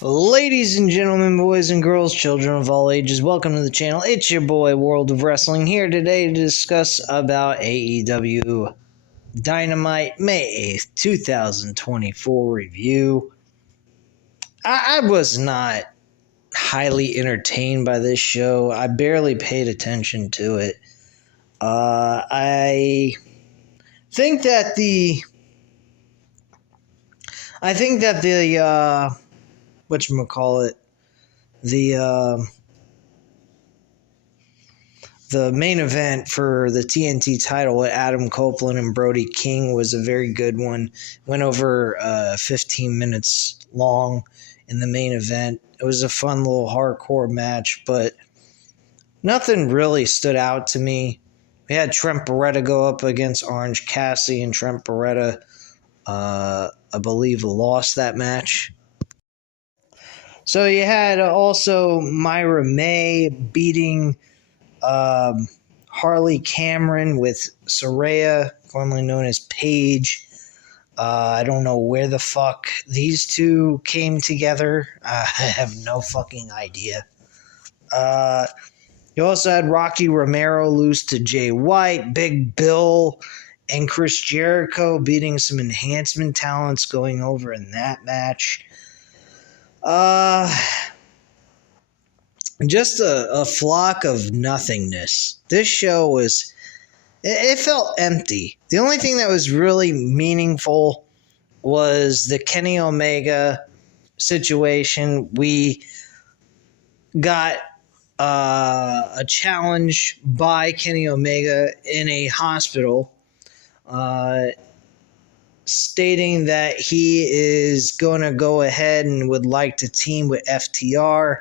Ladies and gentlemen, boys and girls, children of all ages, welcome to the channel. It's your boy, World of Wrestling, here today to discuss about AEW Dynamite May 8th, 2024 review. I was not highly entertained by this show. I barely paid attention to it. I think that the whatchamacallit, the main event for the TNT title with Adam Copeland and Brody King was a very good one. Went over 15 minutes long in the main event. It was a fun little hardcore match, but nothing really stood out to me. We had Trent Beretta go up against Orange Cassidy, and Trent Beretta, I believe, lost that match. So you had also Myra May beating Harley Cameron with Saraya, formerly known as Paige. I don't know where the fuck these two came together. I have no fucking idea. You also had Rocky Romero lose to Jay White, Big Bill, and Chris Jericho beating some enhancement talents going over in that match. Just a flock of nothingness. This show was, it felt empty. The only thing that was really meaningful was the Kenny Omega situation. We got a challenge by Kenny Omega in a hospital, stating that he is going to go ahead and would like to team with FTR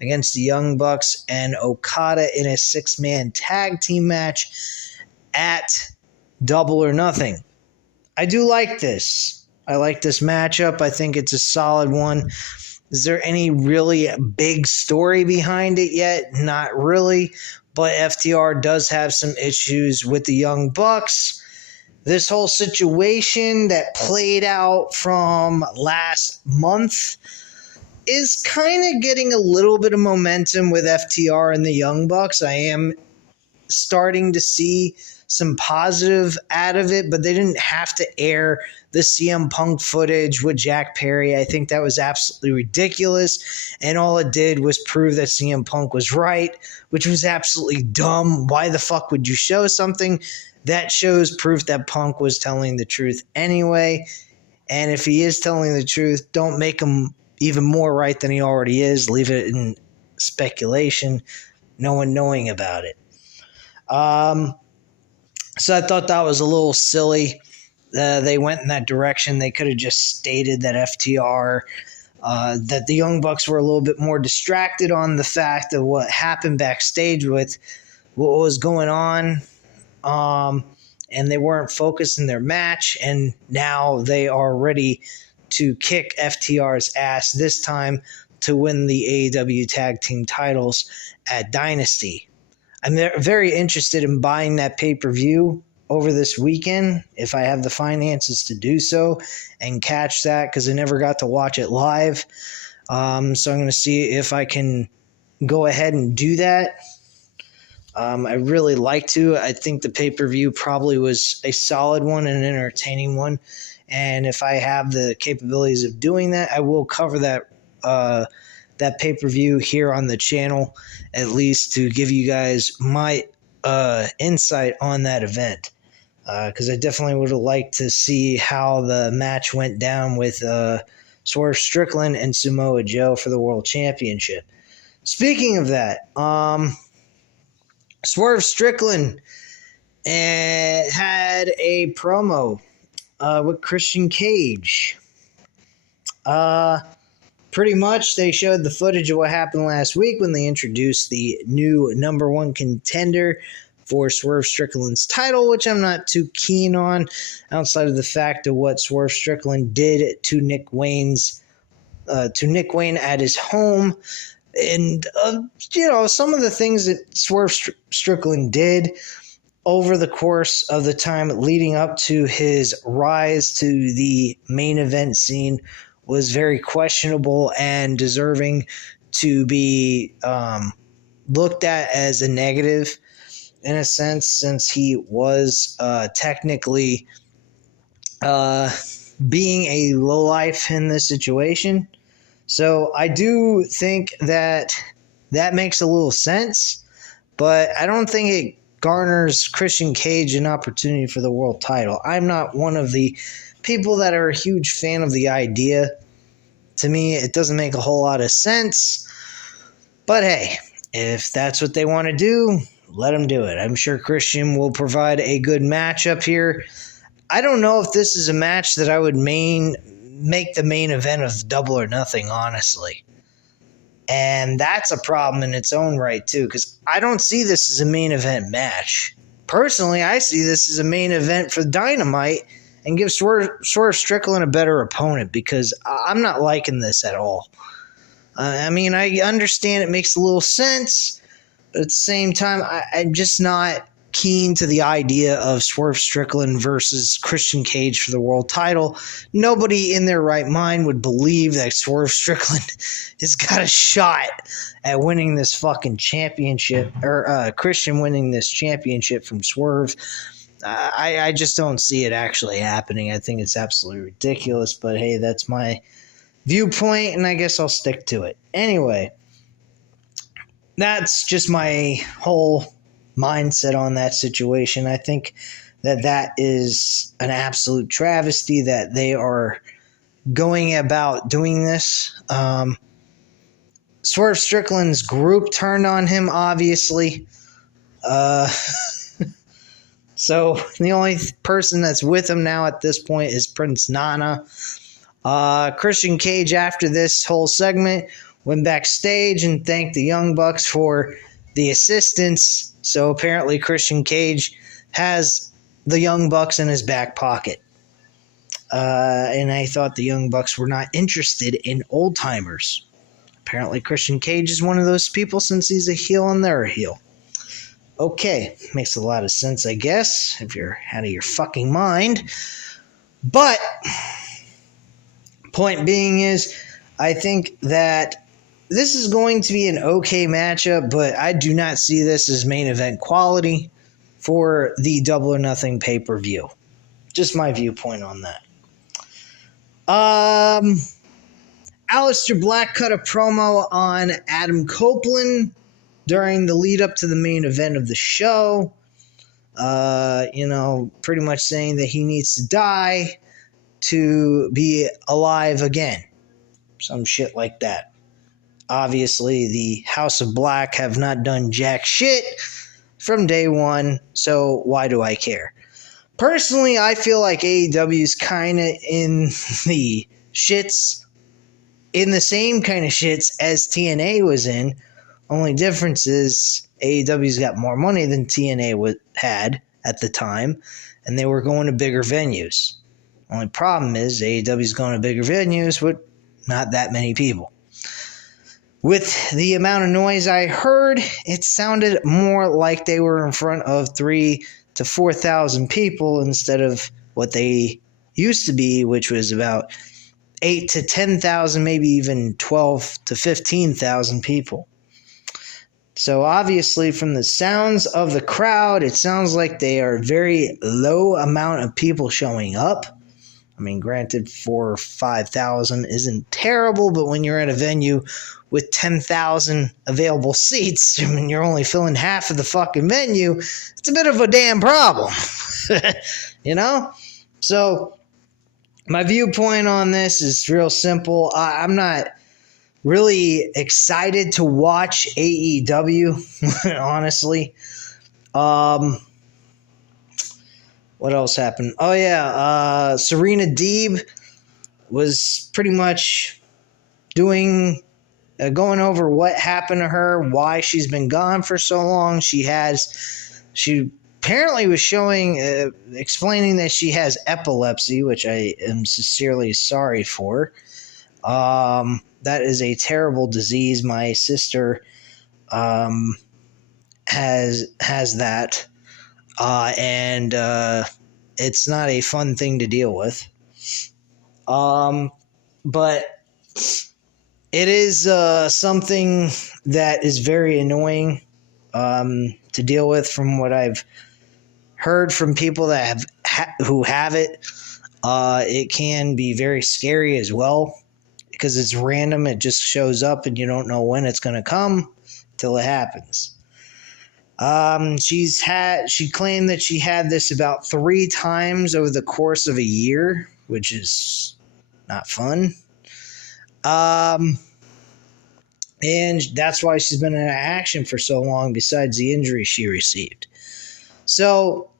against the Young Bucks and Okada in a 6-man tag team match at Double or Nothing. I do like this. I like this matchup. I think it's a solid one. Is there any really big story behind it yet? Not really, but FTR does have some issues with the Young Bucks. This whole situation that played out from last month is kind of getting a little bit of momentum with FTR and the Young Bucks. I am starting to see some positive out of it, but they didn't have to air the CM Punk footage with Jack Perry. I think that was absolutely ridiculous, and all it did was prove that CM Punk was right, which was absolutely dumb. Why the fuck would you show something that shows proof that Punk was telling the truth anyway? And if he is telling the truth, don't make him even more right than he already is. Leave it in speculation, no one knowing about it. So I thought that was a little silly. They went in that direction. They could have just stated that FTR, that the Young Bucks were a little bit more distracted on the fact of what happened backstage with what was going on. And they weren't focused in their match, and now they are ready to kick FTR's ass, this time to win the AEW tag team titles at Dynasty. I'm very interested in buying that pay-per-view over this weekend if I have the finances to do so and catch that, because I never got to watch it live. So I'm going to see if I can go ahead and do that. I really like to. I think the pay-per-view probably was a solid one and an entertaining one. And if I have the capabilities of doing that, I will cover that pay-per-view here on the channel, at least to give you guys my insight on that event. Because I definitely would have liked to see how the match went down with Swerve Strickland and Samoa Joe for the World Championship. Speaking of that, Swerve Strickland had a promo with Christian Cage. Pretty much they showed the footage of what happened last week when they introduced the new number one contender for Swerve Strickland's title, which I'm not too keen on, outside of the fact of what Swerve Strickland did to Nick Wayne at his home. And, some of the things that Swerve Strickland did over the course of the time leading up to his rise to the main event scene was very questionable and deserving to be looked at as a negative in a sense, since he was technically being a lowlife in this situation. So I do think that makes a little sense, but I don't think it garners Christian Cage an opportunity for the world title. I'm not one of the people that are a huge fan of the idea. To me, it doesn't make a whole lot of sense. But hey, if that's what they want to do, let them do it. I'm sure Christian will provide a good matchup here. I don't know if this is a match that I would make the main event of Double or Nothing, honestly. And that's a problem in its own right, too, because I don't see this as a main event match. Personally, I see this as a main event for Dynamite and give Swerve Strickland a better opponent, because I'm not liking this at all. I mean, I understand it makes a little sense, but at the same time, I'm just not keen to the idea of Swerve Strickland versus Christian Cage for the world title. Nobody in their right mind would believe that Swerve Strickland has got a shot at winning this fucking championship, or Christian winning this championship from Swerve. I just don't see it actually happening. I think it's absolutely ridiculous, but hey, that's my viewpoint, and I guess I'll stick to it. Anyway, that's just my whole mindset on that situation. I think that is an absolute travesty that they are going about doing this. Swerve Strickland's group turned on him, obviously. So the only person that's with him now at this point is Prince Nana. Christian Cage, after this whole segment, went backstage and thanked the Young Bucks for the assistance. So apparently Christian Cage has the Young Bucks in his back pocket. And I thought the Young Bucks were not interested in old-timers. Apparently Christian Cage is one of those people, since he's a heel and they're a heel. Okay, makes a lot of sense, I guess, if you're out of your fucking mind. But point being is, I think that this is going to be an okay matchup, but I do not see this as main event quality for the Double or Nothing pay-per-view. Just my viewpoint on that. Aleister Black cut a promo on Adam Copeland during the lead up to the main event of the show. Pretty much saying that he needs to die to be alive again. Some shit like that. Obviously, the House of Black have not done jack shit from day one, so why do I care? Personally, I feel like AEW is kind of in the shits, in the same kind of shits as TNA was in. Only difference is AEW's got more money than TNA had at the time, and they were going to bigger venues. Only problem is AEW's going to bigger venues with not that many people. With the amount of noise I heard, it sounded more like they were in front of 3,000 to 4,000 people instead of what they used to be, which was about 8,000 to 10,000, maybe even 12,000 to 15,000 people. So obviously, from the sounds of the crowd, it sounds like they are very low amount of people showing up. I mean, granted, 4,000 or 5,000 isn't terrible, but when you're at a venue with 10,000 available seats, I mean, you're only filling half of the fucking venue, it's a bit of a damn problem. So, my viewpoint on this is real simple. I'm not really excited to watch AEW, honestly. What else happened? Oh, yeah. Serena Deeb was pretty much going over what happened to her, why she's been gone for so long. She apparently was explaining that she has epilepsy, which I am sincerely sorry for. That is a terrible disease. My sister has that. And it's not a fun thing to deal with. But it is something that is very annoying to deal with from what I've heard from people that who have it. It can be very scary as well because it's random. It just shows up and you don't know when it's going to come till it happens. She claimed that she had this about 3 times over the course of a year, which is not fun. And that's why she's been in action for so long, besides the injury she received. So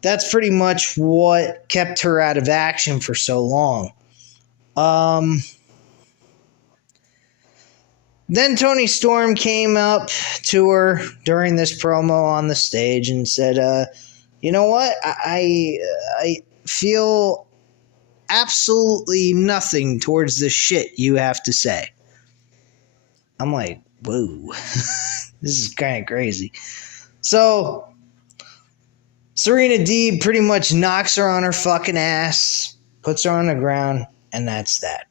that's pretty much what kept her out of action for so long. Then Toni Storm came up to her during this promo on the stage and said, you know what? I feel absolutely nothing towards the shit you have to say. I'm like, whoa, this is kind of crazy. So Serena Deeb pretty much knocks her on her fucking ass, puts her on the ground, and that's that.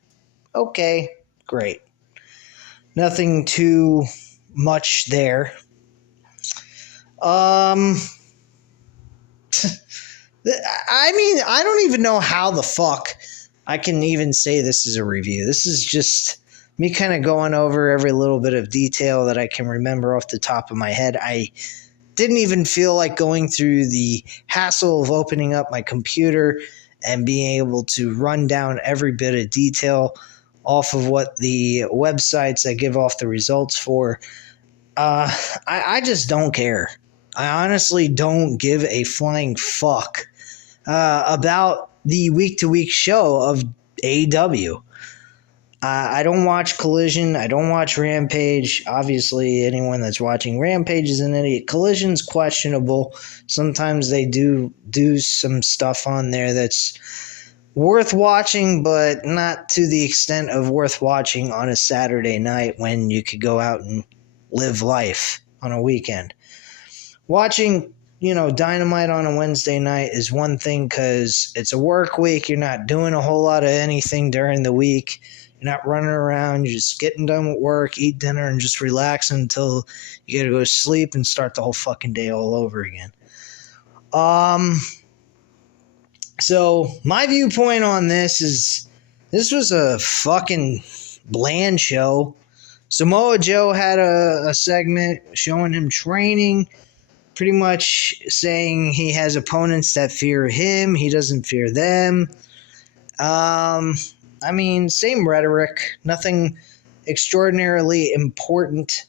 Okay, great. Nothing too much there. I mean, I don't even know how the fuck I can even say this is a review. This is just me kind of going over every little bit of detail that I can remember off the top of my head. I didn't even feel like going through the hassle of opening up my computer and being able to run down every bit of detail off of what the websites that give off the results for. I just don't care. I honestly don't give a flying fuck about the week-to-week show of AEW. I don't watch Collision. I don't watch Rampage. Obviously, anyone that's watching Rampage is an idiot. Collision's questionable. Sometimes they do some stuff on there that's worth watching, but not to the extent of worth watching on a Saturday night when you could go out and live life on a weekend. Watching, Dynamite on a Wednesday night is one thing because it's a work week. You're not doing a whole lot of anything during the week. You're not running around. You're just getting done with work, eat dinner, and just relaxing until you gotta go to sleep and start the whole fucking day all over again. So my viewpoint on this is this was a fucking bland show. Samoa Joe had a segment showing him training, pretty much saying he has opponents that fear him. He doesn't fear them. I mean, same rhetoric. Nothing extraordinarily important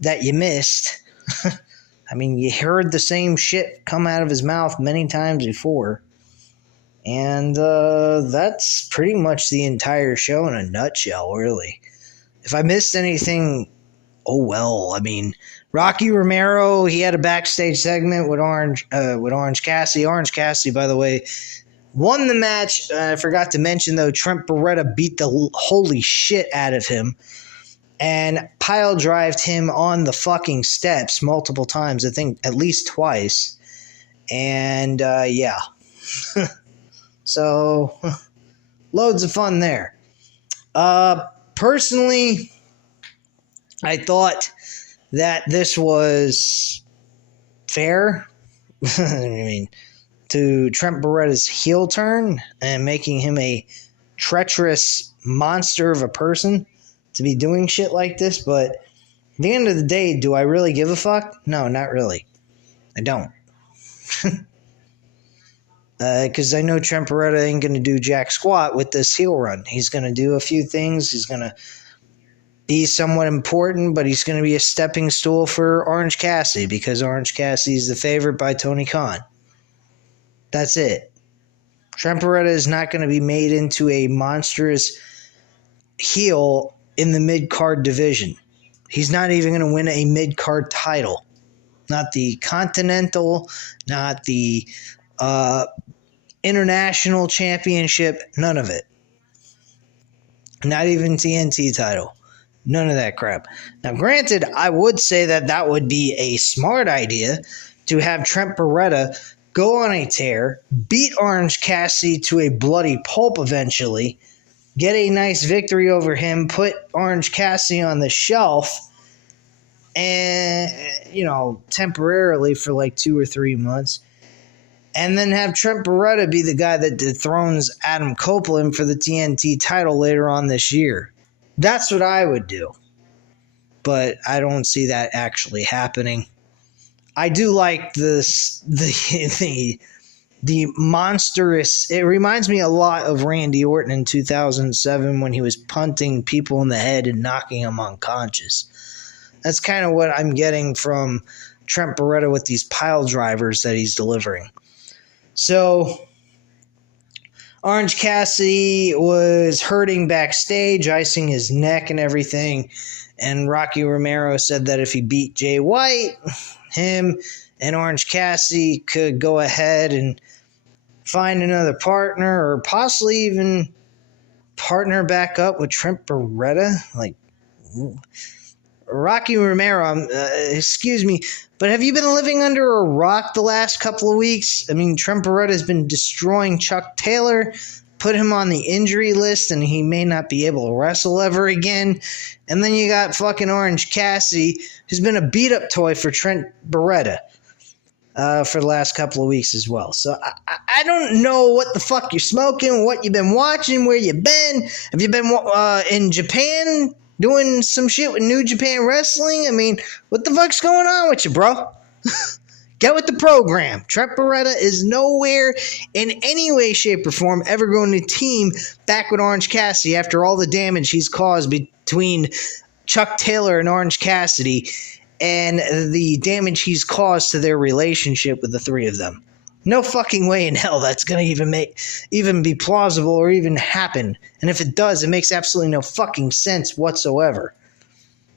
that you missed. I mean, you heard the same shit come out of his mouth many times before. And that's pretty much the entire show in a nutshell, really. If I missed anything, oh well. I mean, Rocky Romero, he had a backstage segment with Orange Cassidy. Orange Cassidy, by the way, won the match. I forgot to mention, though, Trent Beretta beat the holy shit out of him and pile-drived him on the fucking steps multiple times, I think at least twice. And, yeah. So, loads of fun there. Personally, I thought that this was fair. I mean, to Trent Beretta's heel turn and making him a treacherous monster of a person to be doing shit like this. But at the end of the day, do I really give a fuck? No, not really. I don't. Because I know Trent Beretta ain't going to do jack squat with this heel run. He's going to do a few things. He's going to be somewhat important, but he's going to be a stepping stool for Orange Cassidy because Orange Cassidy is the favorite by Tony Khan. That's it. Trent Beretta is not going to be made into a monstrous heel in the mid-card division. He's not even going to win a mid-card title. Not the Continental, not the International Championship, none of it. Not even TNT title. None of that crap. Now, granted, I would say that would be a smart idea to have Trent Beretta go on a tear, beat Orange Cassidy to a bloody pulp eventually, get a nice victory over him, put Orange Cassidy on the shelf, and, temporarily for like 2 or 3 months, and then have Trent Beretta be the guy that dethrones Adam Copeland for the TNT title later on this year. That's what I would do. But I don't see that actually happening. I do like the monstrous. It reminds me a lot of Randy Orton in 2007 when he was punting people in the head and knocking them unconscious. That's kind of what I'm getting from Trent Beretta with these pile drivers that he's delivering. So Orange Cassidy was hurting backstage, icing his neck and everything. And Rocky Romero said that if he beat Jay White, him and Orange Cassidy could go ahead and find another partner, or possibly even partner back up with Trent Beretta. Like, Rocky Romero, excuse me, but have you been living under a rock the last couple of weeks? I mean, Trent Beretta has been destroying Chuck Taylor, put him on the injury list, and he may not be able to wrestle ever again. And then you got fucking Orange Cassidy, who's been a beat-up toy for Trent Beretta for the last couple of weeks as well. So I don't know what the fuck you're smoking, what you've been watching, where you've been. Have you been in Japan doing some shit with New Japan Wrestling? I mean, what the fuck's going on with you, bro? Get with the program. Trent Beretta is nowhere in any way, shape, or form ever going to team back with Orange Cassidy after all the damage he's caused between Chuck Taylor and Orange Cassidy and the damage he's caused to their relationship with the three of them. No fucking way in hell that's going to even be plausible or even happen. And if it does, it makes absolutely no fucking sense whatsoever.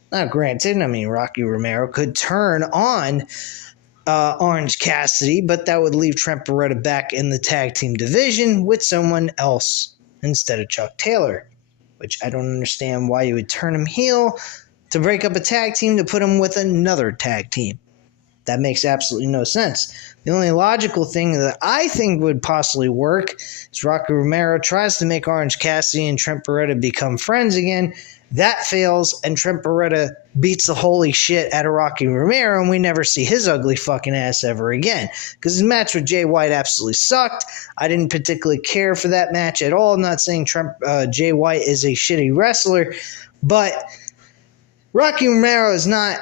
Now, granted, I mean, Rocky Romero could turn on Orange Cassidy, but that would leave Trent Beretta back in the tag team division with someone else instead of Chuck Taylor, which I don't understand why you would turn him heel to break up a tag team to put him with another tag team. That makes absolutely no sense. The only logical thing that I think would possibly work is Rocky Romero tries to make Orange Cassidy and Trent Beretta become friends again. That fails, and Trent Beretta beats the holy shit out of Rocky Romero, and we never see his ugly fucking ass ever again. Because his match with Jay White absolutely sucked. I didn't particularly care for that match at all. I'm not saying Jay White is a shitty wrestler, but Rocky Romero is not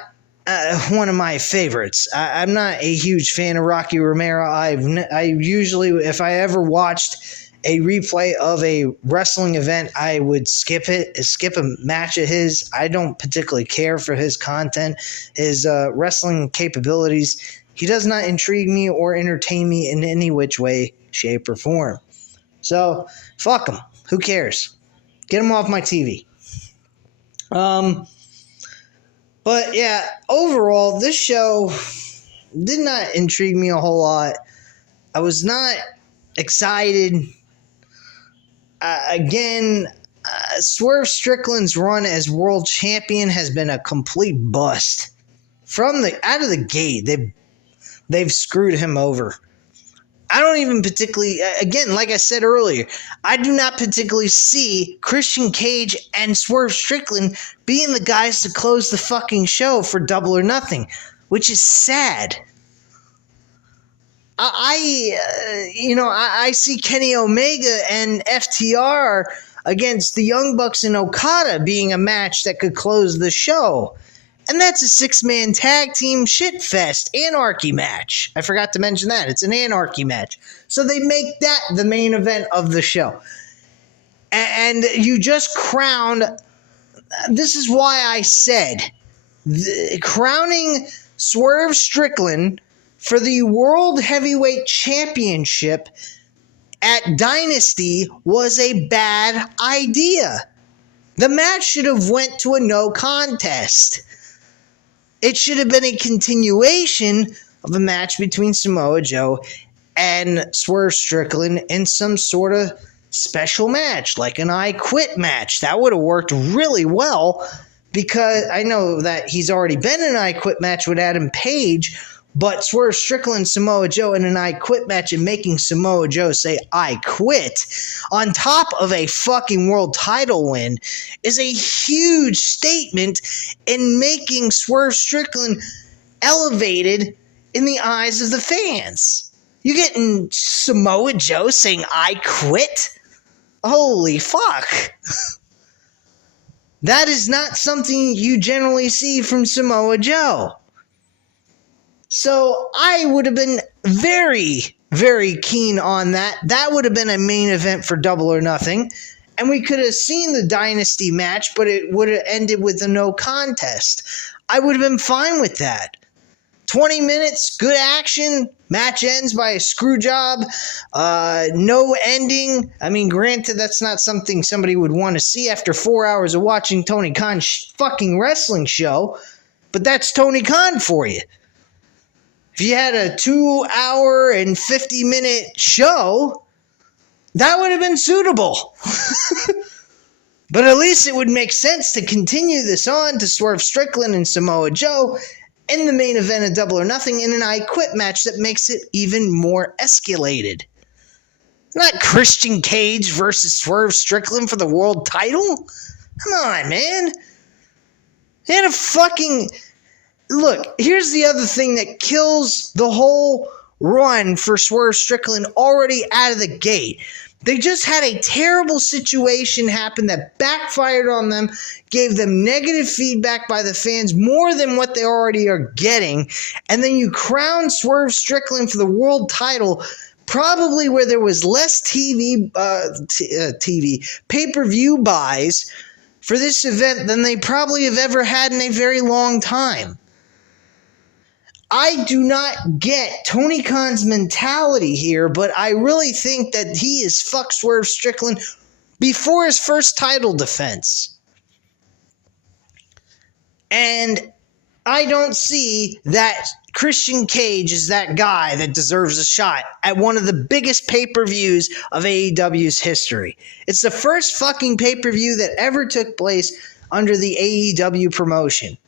one of my favorites. I'm not a huge fan of Rocky Romero. I usually, if I ever watched a replay of a wrestling event, I would skip a match of his. I don't particularly care for his content, his wrestling capabilities. He does not intrigue me or entertain me in any which way, shape, or form. So, fuck him. Who cares? Get him off my TV. But yeah, overall, this show did not intrigue me a whole lot. I was not excited. Swerve Strickland's run as world champion has been a complete bust. Out of the gate, they've screwed him over. I don't even particularly, again, like I said earlier, I do not particularly see Christian Cage and Swerve Strickland being the guys to close the fucking show for Double or Nothing, which is sad. I see Kenny Omega and FTR against the Young Bucks and Okada being a match that could close the show. And that's a 6-man tag team shitfest anarchy match. I forgot to mention that. It's an anarchy match. So they make that the main event of the show. And you just crowned... This is why I said crowning Swerve Strickland for the World Heavyweight Championship at Dynasty was a bad idea. The match should have went to a no contest. It should have been a continuation of a match between Samoa Joe and Swerve Strickland in some sort of special match, like an I Quit match. That would have worked really well, because I know that he's already been in an I Quit match with Adam Page, But Swerve Strickland, Samoa Joe in an I Quit match and making Samoa Joe say I quit on top of a fucking world title win is a huge statement in making Swerve Strickland elevated in the eyes of the fans. You getting Samoa Joe saying I quit? Holy fuck. That is not something you generally see from Samoa Joe. So I would have been very, very keen on that. That would have been a main event for Double or Nothing. And we could have seen the Dynasty match, but it would have ended with a no contest. I would have been fine with that. 20 minutes, good action. Match ends by a screw job. No ending. I mean, granted, that's not something somebody would want to see after 4 hours of watching Tony Khan's fucking wrestling show. But that's Tony Khan for you. If you had a 2 hour and 50-minute show, that would have been suitable. But at least it would make sense to continue this on to Swerve Strickland and Samoa Joe in the main event of Double or Nothing in an I Quit match that makes it even more escalated. Not Christian Cage versus Swerve Strickland for the world title. Come on, man. They had a fucking... Look, here's the other thing that kills the whole run for Swerve Strickland already out of the gate. They just had a terrible situation happen that backfired on them, gave them negative feedback by the fans more than what they already are getting, and then you crown Swerve Strickland for the world title, probably where there was less pay-per-view buys for this event than they probably have ever had in a very long time. I do not get Tony Khan's mentality here, but I really think that he is fuck Swerve Strickland before his first title defense. And I don't see that Christian Cage is that guy that deserves a shot at one of the biggest pay-per-views of AEW's history. It's the first fucking pay-per-view that ever took place under the AEW promotion.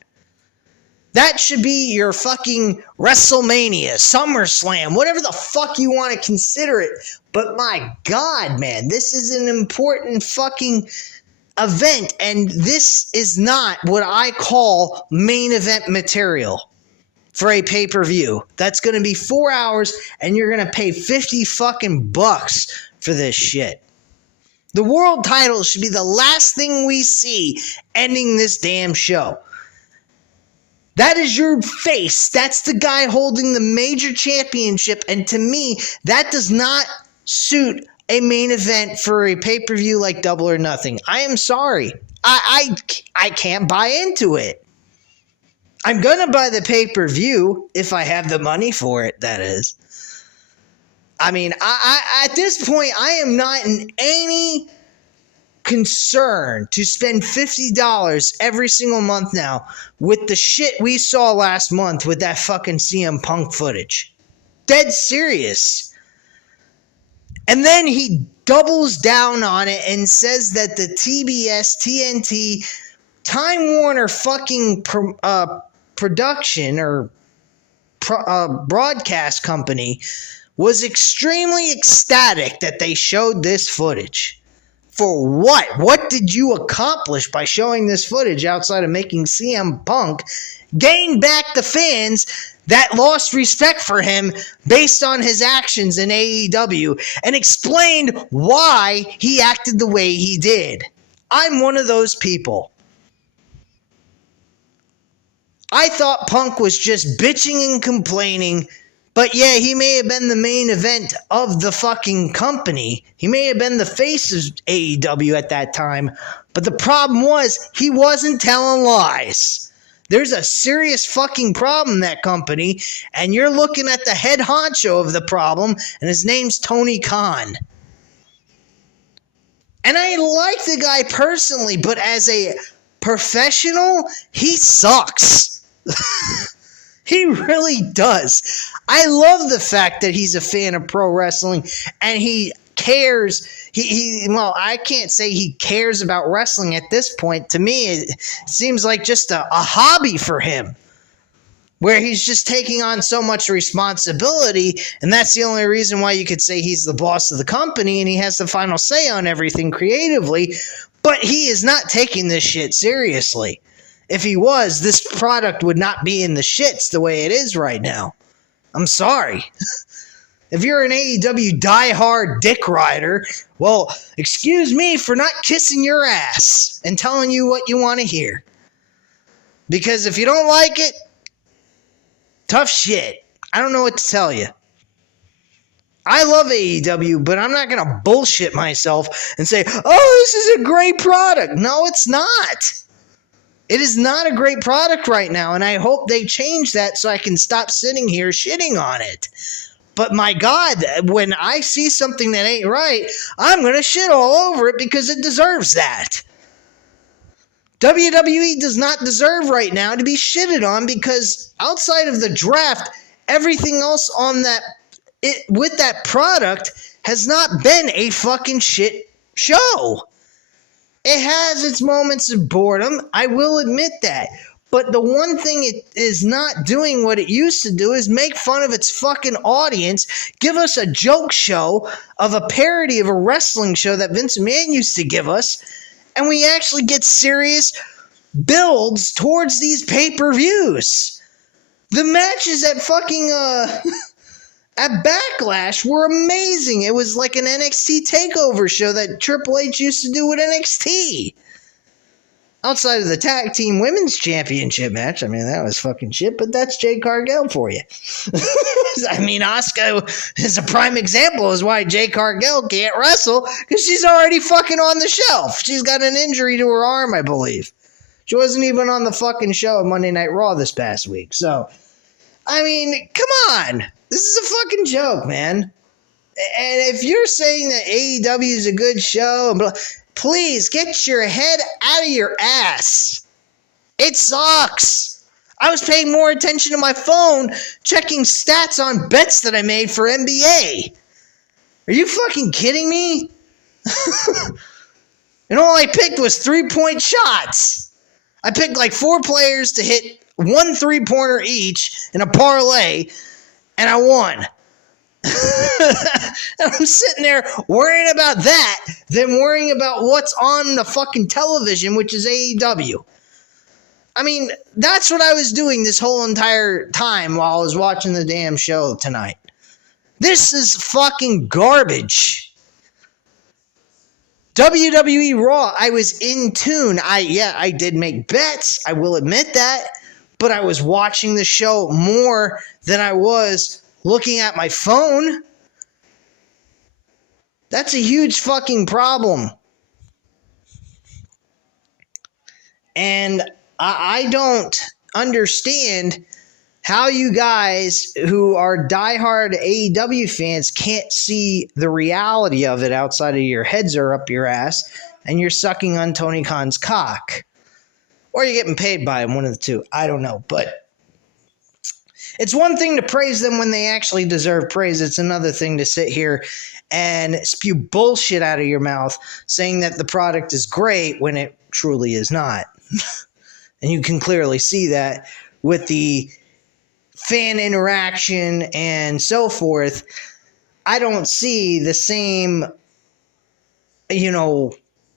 That should be your fucking WrestleMania, SummerSlam, whatever the fuck you want to consider it. But my God, man, this is an important fucking event, and this is not what I call main event material for a pay-per-view. That's going to be 4 hours, and you're going to pay 50 fucking bucks for this shit. The world title should be the last thing we see ending this damn show. That is your face. That's the guy holding the major championship. And to me, that does not suit a main event for a pay-per-view like Double or Nothing. I am sorry. I can't buy into it. I'm going to buy the pay-per-view if I have the money for it, that is. I mean, I at this point, I am not in any concern to spend $50 every single month now with the shit we saw last month with that fucking CM Punk footage. Dead serious. And then he doubles down on it and says that the TBS, TNT, Time Warner fucking production or broadcast company was extremely ecstatic that they showed this footage. For what? What did you accomplish by showing this footage outside of making CM Punk gain back the fans that lost respect for him based on his actions in AEW and explained why he acted the way he did? I'm one of those people. I thought Punk was just bitching and complaining. But yeah, he may have been the main event of the fucking company. He may have been the face of AEW at that time. But the problem was, he wasn't telling lies. There's a serious fucking problem in that company, and you're looking at the head honcho of the problem, and his name's Tony Khan. And I like the guy personally, but as a professional, he sucks. He really does. I love the fact that he's a fan of pro wrestling and he cares. Well, I can't say he cares about wrestling at this point. To me, it seems like just a hobby for him. where he's just taking on so much responsibility, and that's the only reason why you could say he's the boss of the company and he has the final say on everything creatively, but he is not taking this shit seriously. If he was, this product would not be in the shits the way it is right now. I'm sorry. If you're an AEW diehard dick rider, well, excuse me for not kissing your ass and telling you what you want to hear. Because if you don't like it, tough shit. I don't know what to tell you. I love AEW, but I'm not going to bullshit myself and say, oh, this is a great product. No, it's not. It is not a great product right now, and I hope they change that so I can stop sitting here shitting on it. But my God, when I see something that ain't right, I'm going to shit all over it because it deserves that. WWE does not deserve right now to be shitted on because outside of the draft, everything else on with that product has not been a fucking shit show. It has its moments of boredom, I will admit that. But the one thing it is not doing what it used to do is make fun of its fucking audience, give us a joke show of a parody of a wrestling show that Vince McMahon used to give us, and we actually get serious builds towards these pay-per-views. The matches at fucking, at Backlash were amazing. It was like an NXT takeover show that Triple H used to do with NXT. Outside of the tag team women's championship match, I mean, that was fucking shit, but that's Jade Cargill for you. I mean, Asuka is a prime example as why Jade Cargill can't wrestle, because she's already fucking on the shelf. She's got an injury to her arm, I believe. She wasn't even on the fucking show at Monday Night Raw this past week. So, I mean, come on. This is a fucking joke, man. And if you're saying that AEW is a good show, please get your head out of your ass. It sucks. I was paying more attention to my phone checking stats on bets that I made for NBA. Are you fucking kidding me? And all I picked was 3-point shots. I picked like 4 players to hit 1 3-pointer each in a parlay, and I won. And I'm sitting there worrying about that than worrying about what's on the fucking television, which is AEW. I mean, that's what I was doing this whole entire time while I was watching the damn show tonight. This is fucking garbage. WWE Raw, I was in tune. I did make bets, I will admit that, but I was watching the show more than I was looking at my phone. That's a huge fucking problem. And I don't understand how you guys who are diehard AEW fans can't see the reality of it outside of your heads are up your ass and you're sucking on Tony Khan's cock. Or you're getting paid by him, one of the two. I don't know, but it's one thing to praise them when they actually deserve praise. It's another thing to sit here and spew bullshit out of your mouth saying that the product is great when it truly is not. And you can clearly see that with the fan interaction and so forth. I don't see the same,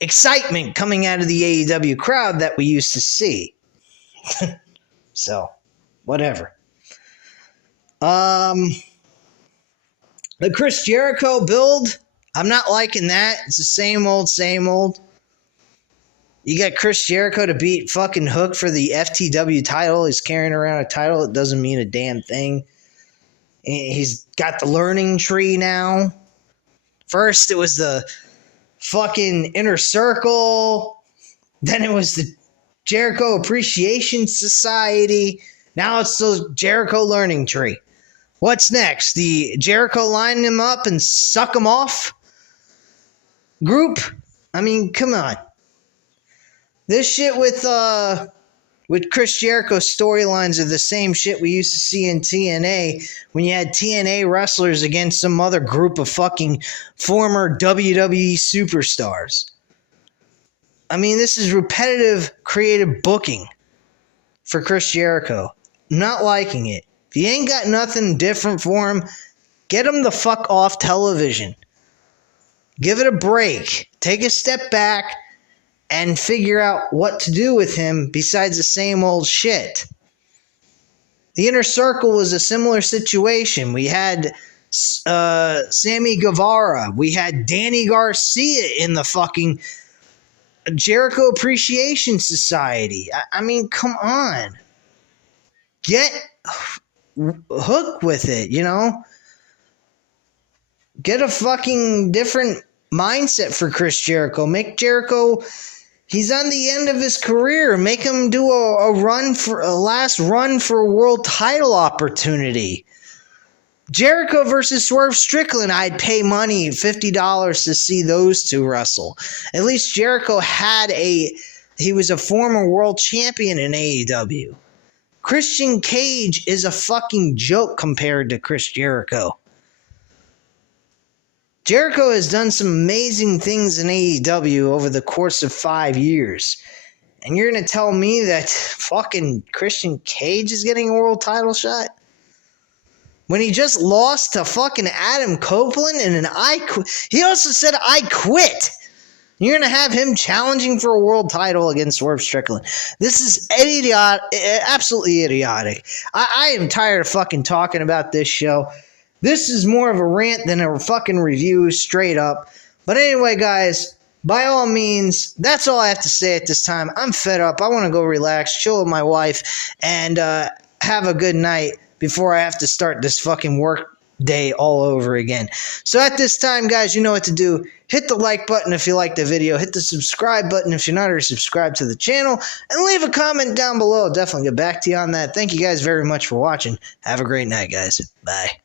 excitement coming out of the AEW crowd that we used to see. So, whatever. The Chris Jericho build, I'm not liking that. It's the same old, same old. You got Chris Jericho to beat fucking Hook for the FTW title. He's carrying around a title. It doesn't mean a damn thing. He's got the learning tree now. First, it was the fucking Inner Circle. Then it was the Jericho Appreciation Society. Now it's the Jericho Learning Tree. What's next? The Jericho line him up and suck him off group? I mean, come on. This shit with Chris Jericho's storylines are the same shit we used to see in TNA when you had TNA wrestlers against some other group of fucking former WWE superstars. I mean, this is repetitive creative booking for Chris Jericho. not liking it. If you ain't got nothing different for him, get him the fuck off television. Give it a break. Take a step back and figure out what to do with him besides the same old shit. The Inner Circle was a similar situation. We had Sammy Guevara. We had Danny Garcia in the fucking Jericho Appreciation Society. I mean, come on. Get hooked with it, you know? Get a fucking different mindset for Chris Jericho. Make Jericho, he's on the end of his career. Make him do a last run for a world title opportunity. Jericho versus Swerve Strickland, I'd pay money, $50 to see those two wrestle. At least Jericho he was a former world champion in AEW. Christian Cage is a fucking joke compared to Chris Jericho. Jericho has done some amazing things in AEW over the course of 5 years. And you're going to tell me that fucking Christian Cage is getting a world title shot? When he just lost to fucking Adam Copeland in an he also said, I quit. You're going to have him challenging for a world title against Swerve Strickland. This is absolutely idiotic. I am tired of fucking talking about this show. This is more of a rant than a fucking review, straight up. But anyway, guys, by all means, that's all I have to say at this time. I'm fed up. I want to go relax, chill with my wife, and have a good night before I have to start this fucking work day all over again. So at this time, guys, you know what to do. Hit the like button if you like the video. Hit the subscribe button if you're not already subscribed to the channel. And leave a comment down below. I'll definitely get back to you on that. Thank you guys very much for watching. Have a great night, guys. Bye.